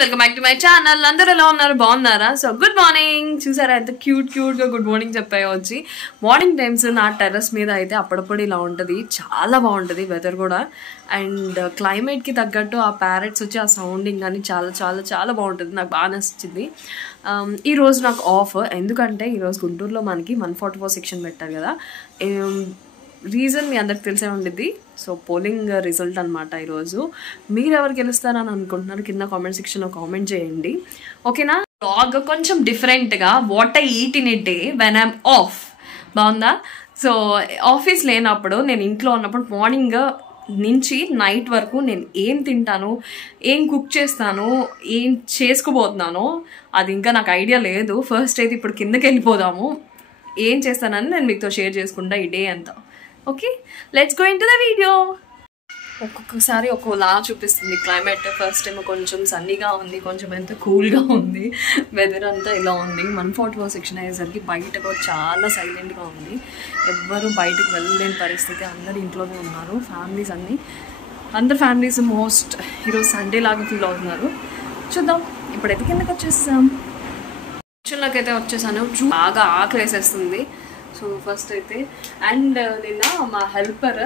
Welcome back to my channel. అందరూ ఎలా ఉన్నారు? బాగున్నారా? So good morning. చూసారా ఎంత క్యూట్గా గుడ్ మార్నింగ్ చెప్పాయో వచ్చి. మార్నింగ్ టైమ్స్ నా టెర్రస్ మీద అయితే అప్పుడప్పుడు ఇలా ఉంటుంది, చాలా బాగుంటుంది వెదర్ కూడా. అండ్ క్లైమేట్కి తగ్గట్టు ఆ ప్యారెట్స్ వచ్చి ఆ సౌండింగ్ కానీ చాలా చాలా చాలా బాగుంటుంది, నాకు బాగా నచ్చింది. ఈరోజు నాకు ఆఫ్, ఎందుకంటే ఈరోజు గుంటూరులో మనకి 144 సెక్షన్ పెట్టారు కదా. రీజన్ మీ అందరికి తెలిసే ఉండిద్ది. సో పోలింగ్ రిజల్ట్ అనమాట ఈరోజు. మీరు ఎవరు గెలుస్తారని అనుకుంటున్నారు కింద కామెంట్ సెక్షన్లో కామెంట్ చేయండి, ఓకేనా? బ్లాగ్ కొంచెం డిఫరెంట్గా what I eat in a day when I'm of, బాగుందా? సో ఆఫీస్ లేనప్పుడు, నేను ఇంట్లో ఉన్నప్పుడు మార్నింగ్ నుంచి నైట్ వరకు నేను ఏం తింటాను, ఏం కుక్ చేస్తాను, ఏం చేసుకోబోతున్నాను అది ఇంకా నాకు ఐడియా లేదు. ఫస్ట్ అయితే ఇప్పుడు కిందకి వెళ్ళిపోదాము, ఏం చేస్తానని నేను మీతో షేర్ చేసుకుంటా ఈ డే అంతా. Okay, let's go in to the video. ఒక్కొక్కసారి ఒక్కోలా చూపిస్తుంది క్లైమేట్. ఫస్ట్ ఏమో కొంచెం సన్నీగా ఉంది, కొంచెం ఎంత కూల్గా ఉంది, వెదర్ అంతా ఇలా ఉంది. 144 సెక్షన్ అయ్యేసరికి బయట కూడా చాలా సైలెంట్గా ఉంది, ఎవ్వరూ బయటకు వెళ్ళలేని పరిస్థితి, అందరు ఇంట్లోనే ఉన్నారు. ఫ్యామిలీస్ అందరు ఫ్యామిలీస్ మోస్ట్ ఈరోజు సండే లాగా ఫీల్ అవుతున్నారు. చూద్దాం, ఇప్పుడైతే కిందకి వచ్చేస్తాం. కిచెన్లోకి వచ్చేసాను, బాగా ఆకలి వేసేస్తుంది. సో ఫస్ట్ అయితే అండ్ నిన్న మా హెల్పర్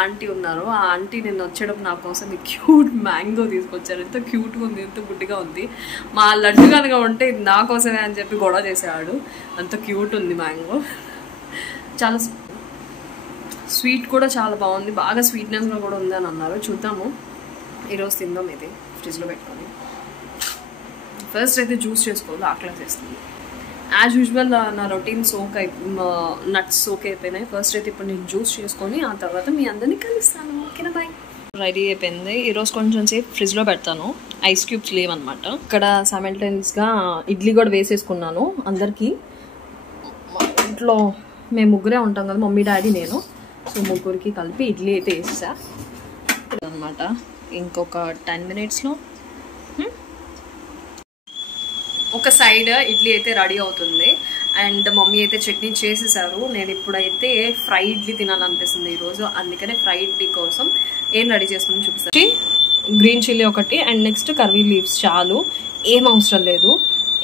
ఆంటీ ఉన్నారు, ఆ ఆంటీ నిన్న వచ్చేటప్పుడు నా కోసం క్యూట్ మ్యాంగో తీసుకొచ్చారు. ఎంత క్యూట్గా ఉంది, ఎంత గుడ్డిగా ఉంది. మా లడ్డు కనుక ఉంటే ఇది నా కోసమే అని చెప్పి గొడవ చేసేవాడు, అంత క్యూట్ ఉంది మ్యాంగో. చాలా స్వీట్ కూడా చాలా బాగుంది, బాగా స్వీట్నెస్గా కూడా ఉంది అని అన్నారు. చూద్దాము, ఈరోజు తిందాం ఇది ఫ్రిడ్జ్లో పెట్టుకొని. ఫస్ట్ అయితే జ్యూస్ చేసుకోవాలి, ఆకలి చేస్తుంది. యాజ్ యూజువల్ నా రొటీన్ నట్స్ సోక్ అయిపోయినాయి. ఫస్ట్ అయితే ఇప్పుడు నేను జ్యూస్ చేసుకొని ఆ తర్వాత మీ అందరినీ కలుస్తాను, ఓకేనా? బాయ్. రెడీ అయిపోయింది. ఈరోజు కొంచెం సేపు ఫ్రిడ్జ్లో పెడతాను, ఐస్ క్యూబ్స్ లేవన్నమాట. ఇక్కడ సైమల్టేనియస్గా ఇడ్లీ కూడా వేసేసుకున్నాను అందరికీ. ఇంట్లో మేము ముగ్గురే ఉంటాం కదా, మమ్మీ డాడీ నేను. సో ముగ్గురికి కలిపి ఇడ్లీ అయితే వేసా అనమాట. ఇంకొక 10 మినిట్స్లో ఒక సైడ్ ఇడ్లీ అయితే రెడీ అవుతుంది. అండ్ మమ్మీ అయితే చట్నీ చేసేసారు. నేను ఇప్పుడైతే ఫ్రై ఇడ్లీ తినాలనిపిస్తుంది ఈరోజు, అందుకనే ఫ్రై ఇడ్లీ కోసం ఏం రెడీ చేసుకుని చూపిస్తాను. గ్రీన్ చిల్లీ ఒకటి అండ్ నెక్స్ట్ కర్రీ లీవ్స్ చాలు, ఏం అవసరం లేదు.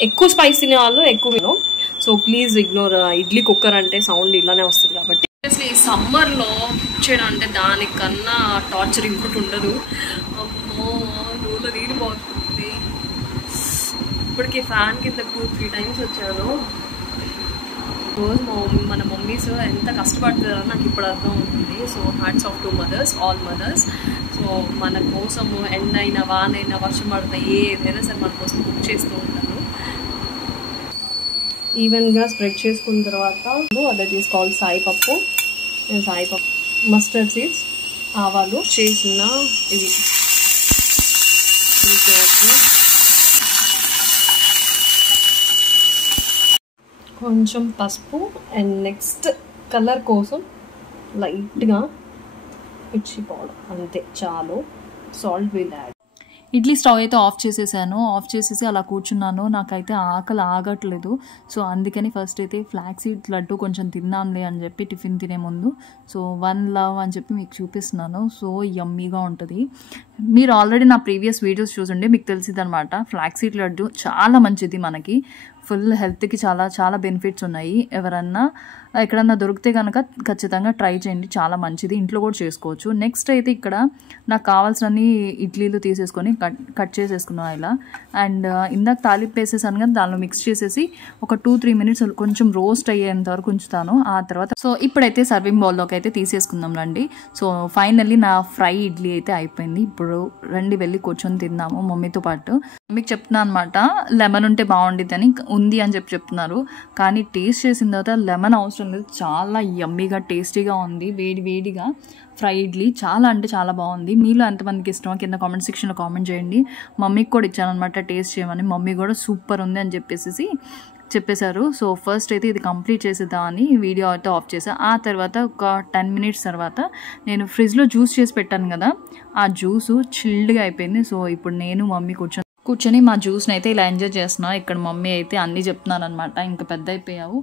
ఎక్కువ స్పైస్ తినే వాళ్ళు ఎక్కువ, so please ignore. Idli cooker అంటే సౌండ్ ఇలానే వస్తుంది కాబట్టి. ఈ సమ్మర్లో చేయడం అంటే దానికన్నా టార్చర్ ఇంకోటి ఉండదు. అమ్మో రోజు తీరిపోతుంది. ఇప్పటికి ఫ్యాన్ కింద 2-3 టైమ్స్ వచ్చాను. రోజు మన మమ్మీస్ ఎంత కష్టపడుతుందో నాకు ఇప్పుడు అర్థం అవుతుంది. So hats off to mothers, all mothers. So మన కోసము ఎండైనా వానైనా వర్షం పడినా ఏదైనా సరే మన కోసం కుక్ చేస్తూ ఉంటాను. ఈవెన్గా స్ప్రెడ్ చేసుకున్న తర్వాత అదర్ తీసుకోవాలి సాయిపప్పు. నేను సాయిపప్పు, మస్టర్డ్ సీడ్స్, ఆవాలు, చేసిన ఇవి కొంచెం పసుపు అండ్ నెక్స్ట్ కలర్ కోసం లైట్గా మిర్చి పౌడర్, అంతే చాలు. Salt will add. Idli stove అయితే ఆఫ్ చేసేసాను. ఆఫ్ చేసేసి అలా కూర్చున్నాను. నాకైతే ఆకలి ఆగట్లేదు. సో అందుకని ఫస్ట్ అయితే ఫ్లాక్ సీడ్స్ లడ్డు కొంచెం తిన్నాంలే అని చెప్పి టిఫిన్ తినే ముందు సో వన్ లవ్ అని చెప్పి మీకు చూపిస్తున్నాను. సో యమ్మీగా ఉంటుంది. మీరు ఆల్రెడీ నా ప్రీవియస్ వీడియోస్ చూసుంటే మీకు తెలిసింది అనమాట. ఫ్లాక్ సీడ్ లడ్డు చాలా మంచిది, మనకి ఫుల్ హెల్త్కి చాలా చాలా బెనిఫిట్స్ ఉన్నాయి. ఎవరన్నా ఎక్కడన్నా దొరికితే కనుక ఖచ్చితంగా ట్రై చేయండి, చాలా మంచిది. ఇంట్లో కూడా చేసుకోవచ్చు. నెక్స్ట్ అయితే ఇక్కడ నాకు కావాల్సినన్ని ఇడ్లీలు తీసేసుకొని కట్ చేసేసుకున్నాను ఇలా. అండ్ ఇందాక తాలింపు వేసేసాను కదా, దానిలో మిక్స్ చేసేసి ఒక 2-3 మినిట్స్ కొంచెం రోస్ట్ అయ్యేంత వరకు ఉంచుతాను. ఆ తర్వాత సో ఇప్పుడైతే సర్వింగ్ బౌల్లోకి అయితే తీసేసుకుందాం రండి. సో ఫైనల్లీ నా ఫ్రై ఇడ్లీ అయితే అయిపోయింది. ఇప్పుడు రండి వెళ్ళి కూర్చొని తిందాము మమ్మీతో పాటు. మీకు చెప్తున్నాను అనమాట, లెమన్ ఉంటే బాగుండిద్ది అని, ఉంది అని చెప్తున్నారు. కానీ టేస్ట్ చేసిన తర్వాత లెమన్ అవసరం లేదు, చాలా యమ్మీగా టేస్టీగా ఉంది. వేడి వేడిగా ఫ్రై ఇడ్లీ చాలా అంటే చాలా బాగుంది. మీలో ఎంతమందికి ఇష్టమో కింద కామెంట్ సెక్షన్లో కామెంట్ చేయండి. మమ్మీకి కూడా ఇచ్చాను అనమాట టేస్ట్ చేయమని, మమ్మీ కూడా సూపర్ ఉంది అని చెప్పేశారు. సో ఫస్ట్ అయితే ఇది కంప్లీట్ చేసేద్దామని వీడియో అయితే ఆఫ్ చేసాను. ఆ తర్వాత ఒక 10 మినిట్స్ తర్వాత నేను ఫ్రిడ్జ్లో జ్యూస్ చేసి పెట్టాను కదా, ఆ జ్యూసు చిల్డ్గా అయిపోయింది. సో ఇప్పుడు నేను మమ్మీ కూర్చొని మా జ్యూస్ని అయితే ఇలా ఎంజాయ్ చేస్తున్నాను. ఇక్కడ మమ్మీ అయితే అన్నీ చెప్తున్నాను అనమాట, ఇంకా పెద్ద అయిపోయావు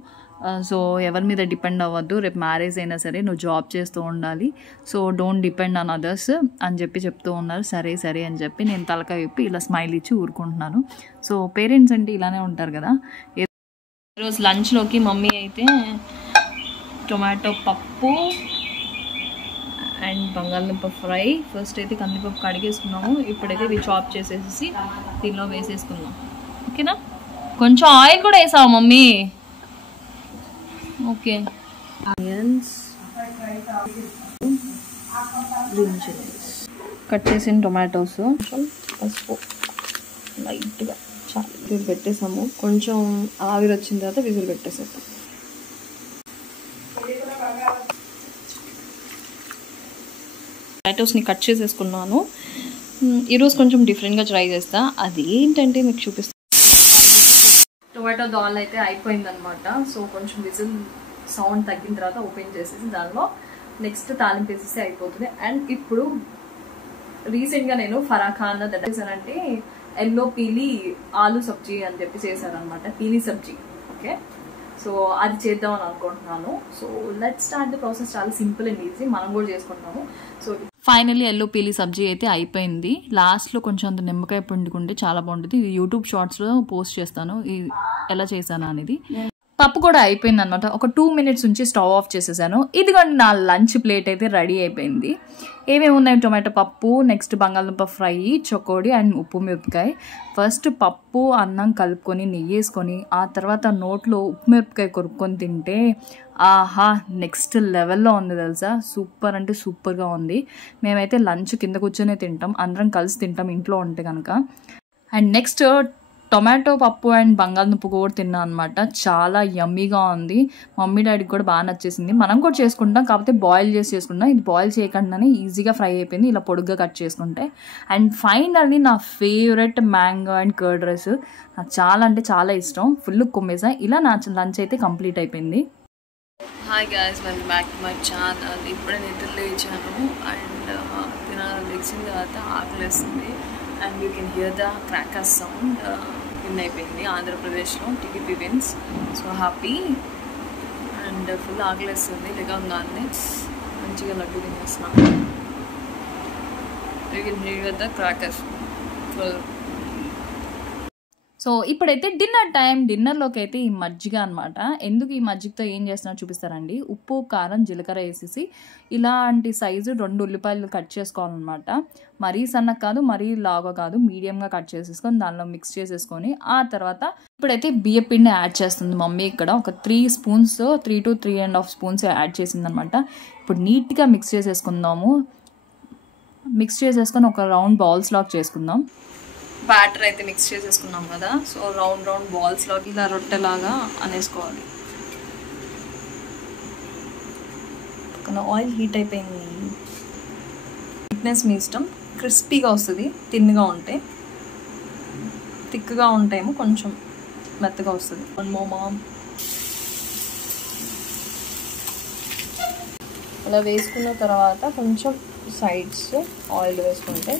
సో ఎవరి మీద డిపెండ్ అవ్వద్దు, రేపు మ్యారేజ్ అయినా సరే నువ్వు జాబ్ చేస్తూ ఉండాలి, so don't depend on others అని చెప్పి చెప్తూ ఉన్నారు. సరే సరే అని చెప్పి నేను తలకాయ విప్పి ఇలా స్మైల్ ఇచ్చి ఊరుకుంటున్నాను. సో పేరెంట్స్ అంటే ఇలానే ఉంటారు కదా. ఈరోజు లంచ్లోకి మమ్మీ అయితే టొమాటో పప్పు అండ్ బంగాళదుంప ఫ్రై. ఫస్ట్ అయితే కందిపప్పు కడిగేసుకున్నాము, ఇప్పుడైతే ఇవి చాప్ చేసేసి దీనిలో వేసేసుకుందాం. ఓకేనా, కొంచెం ఆయిల్ కూడా వేసావు mummy. Okay, onions, green chillies, cut చేసిన టొమాటోస్, పసుపు లైట్గా చాలా విజిల్ పెట్టేసాము. కొంచెం ఆవిరి వచ్చిన తర్వాత విజిల్ పెట్టేసేద్దాం. టొమాటోస్ని కట్ చేసేసుకున్నాను. ఈరోజు కొంచెం డిఫరెంట్గా ట్రై చేస్తా. అదేంటంటే మీకు చూపిస్తాను. టొమాటో దాల్ అయితే అయిపోయిందనమాట. సో కొంచెం విజిల్ సౌండ్ తగ్గిన తర్వాత ఓపెన్ చేసేసి దానిలో నెక్స్ట్ తాలింపు వేసేసి అయిపోతుంది. అండ్ ఇప్పుడు రీసెంట్గా నేను ఫరాఖాన్ చేశానంటే ఎల్లో పీలీ ఆలు సబ్జీ అని చెప్పి చేశారనమాట, పీలీ సబ్జీ. ఓకే, సో అది చేద్దామని అనుకుంటున్నాను. So let start the process. చాలా సింపుల్ అండ్ ఈజీ, మనం కూడా చేసుకుంటాము. సో ఫైనల్లీ ఎల్లో పీలీ సబ్జీ అయితే అయిపోయింది. లాస్ట్లో కొంచెం అంత నిమ్మకాయ పిండుకుంటే చాలా బాగుంటుంది. ఇది యూట్యూబ్ షార్ట్స్లో పోస్ట్ చేస్తాను ఎలా చేశాను అనేది. పప్పు కూడా అయిపోయింది అనమాట. ఒక 2 minutes నుంచి స్టవ్ ఆఫ్ చేసేసాను. ఇదిగోండి నా లంచ్ ప్లేట్ అయితే రెడీ అయిపోయింది. ఏమేమి ఉన్నాయి, టొమాటో పప్పు, నెక్స్ట్ బంగాళదుంప ఫ్రై, చకోడి అండ్ ఉప్పు మిరపకాయ. ఫస్ట్ పప్పు అన్నం కలుపుకొని నెయ్యి వేసుకొని ఆ తర్వాత నోట్లో ఉప్పు మిరపకాయ కొరుక్కొని తింటే ఆహా నెక్స్ట్ లెవెల్లో ఉంది తెలుసా. సూపర్ అంటే సూపర్గా ఉంది. మేమైతే లంచ్ కింద కూర్చొనే తింటాం, అందరం కలిసి తింటాం ఇంట్లో ఉంటే కనుక. అండ్ నెక్స్ట్ టొమాటో పప్పు అండ్ బంగాళదుంప కూడా తిన్నాను అనమాట. చాలా యమ్మీగా ఉంది. మమ్మీ డాడీకి కూడా బాగా నచ్చేసింది. మనం కూడా చేసుకుంటాం, కాకపోతే బాయిల్ చేసి చేసుకుంటాం. ఇది బాయిల్ చేయకుండానే ఈజీగా ఫ్రై అయిపోయింది ఇలా పొడుగ్గా కట్ చేసుకుంటే. అండ్ ఫైనల్లీ నా favourite mango and curd rice. నాకు చాలా అంటే చాలా ఇష్టం. ఫుల్ కుమ్మేసా. ఇలా నా లంచ్ అయితే కంప్లీట్ అయిపోయింది. Hi guys, welcome back to my channel. ఇప్పుడే నిద్ర లేచాను అండ్ లేచిన తర్వాత ఆకలేస్తుంది. And you can hear the crackers sound. Win అయిపోయింది ఆంధ్రప్రదేశ్లో, TDP wins. So happy and full ఆకలేస్తుంది. లేకంగానే మంచిగా లడ్డు తినేస్తున్నాను. You can hear the crackers full. So ఇప్పుడైతే డిన్నర్ టైం. డిన్నర్లోకి అయితే ఈ మజ్జిగ అనమాట. ఎందుకు ఈ మజ్జిగతో ఏం చేస్తున్నా చూపిస్తారండి. ఉప్పు, కారం, జీలకర్ర వేసేసి ఇలాంటి సైజు 2 ఉల్లిపాయలు కట్ చేసుకోవాలన్నమాట. మరీ సన్నగా కాదు, మరీ లావుగా కాదు, మీడియంగా కట్ చేసేసుకొని దానిలో మిక్స్ చేసేసుకొని ఆ తర్వాత ఇప్పుడైతే బియ్య పిండి యాడ్ చేస్తుంది మమ్మీ. ఇక్కడ ఒక 3 స్పూన్స్, 3 to 3.5 స్పూన్స్ యాడ్ చేసింది అనమాట. ఇప్పుడు నీట్గా మిక్స్ చేసేసుకుందాము. మిక్స్ చేసేసుకొని ఒక రౌండ్ బాల్స్ లాగా చేసుకుందాం. బ్యాటర్ అయితే మిక్స్ చేసేసుకున్నాం కదా. సో రౌండ్ రౌండ్ బాల్స్లోకి ఇలా రొట్టెలాగా అనేసుకోవాలి. పక్కన ఆయిల్ హీట్ అయిపోయింది. థిక్నెస్ మీ ఇష్టం. క్రిస్పీగా వస్తుంది తిన్నుగా ఉంటే, థిక్గా ఉంటాయేమో కొంచెం మెత్తగా వస్తుంది. అలా వేసుకున్న తర్వాత కొంచెం సైడ్స్ ఆయిల్ వేసుకుంటే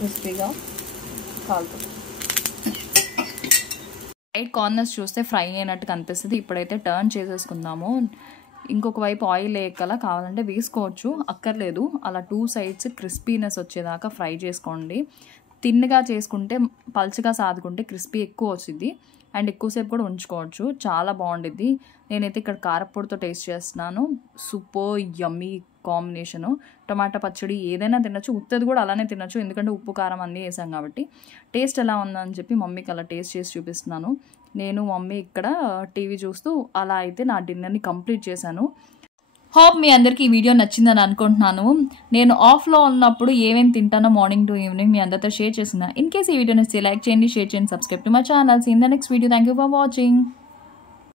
క్రిస్పీగా కాలుతుంది. సైడ్ కార్నర్స్ చూస్తే ఫ్రై అయినట్టు కనిపిస్తుంది. ఇప్పుడైతే టర్న్ చేసేసుకుందాము. ఇంకొక వైపు ఆయిల్ వేయగల కావాలంటే వేసుకోవచ్చు, అక్కర్లేదు. అలా 2 sides క్రిస్పీనెస్ వచ్చేదాకా ఫ్రై చేసుకోండి. తిన్నగా చేసుకుంటే, పల్చగా సాదుకుంటే క్రిస్పీ ఎక్కువ వచ్చింది అండ్ ఎక్కువసేపు కూడా ఉంచుకోవచ్చు. చాలా బాగుండిద్ది. నేనైతే ఇక్కడ కారపొడితో టేస్ట్ చేస్తున్నాను. Super yummy combination. టమాటా పచ్చడి ఏదైనా తినచ్చు, ఉత్తది కూడా అలానే తినచ్చు, ఎందుకంటే ఉప్పు కారం అన్నీ వేసాం కాబట్టి. టేస్ట్ ఎలా ఉందని చెప్పి మమ్మీకి అలా టేస్ట్ చేసి చూపిస్తున్నాను. నేను మమ్మీ ఇక్కడ టీవీ చూస్తూ అలా అయితే నా డిన్నర్ని కంప్లీట్ చేశాను. హోప్ మీ అందరికీ ఈ వీడియో నచ్చిందని అనుకుంటున్నాను. నేను ఆఫ్లో ఉన్నప్పుడు ఏమేమి తింటానో మార్నింగ్ టు ఈవినింగ్ మీ అందరితో షేర్ చేసిన. ఇన్ కేస్ ఈ వీడియో నచ్చితే లైక్ చేయండి, షేర్ చేయండి, subscribe to my channel. See in the next video. Thank you for watching.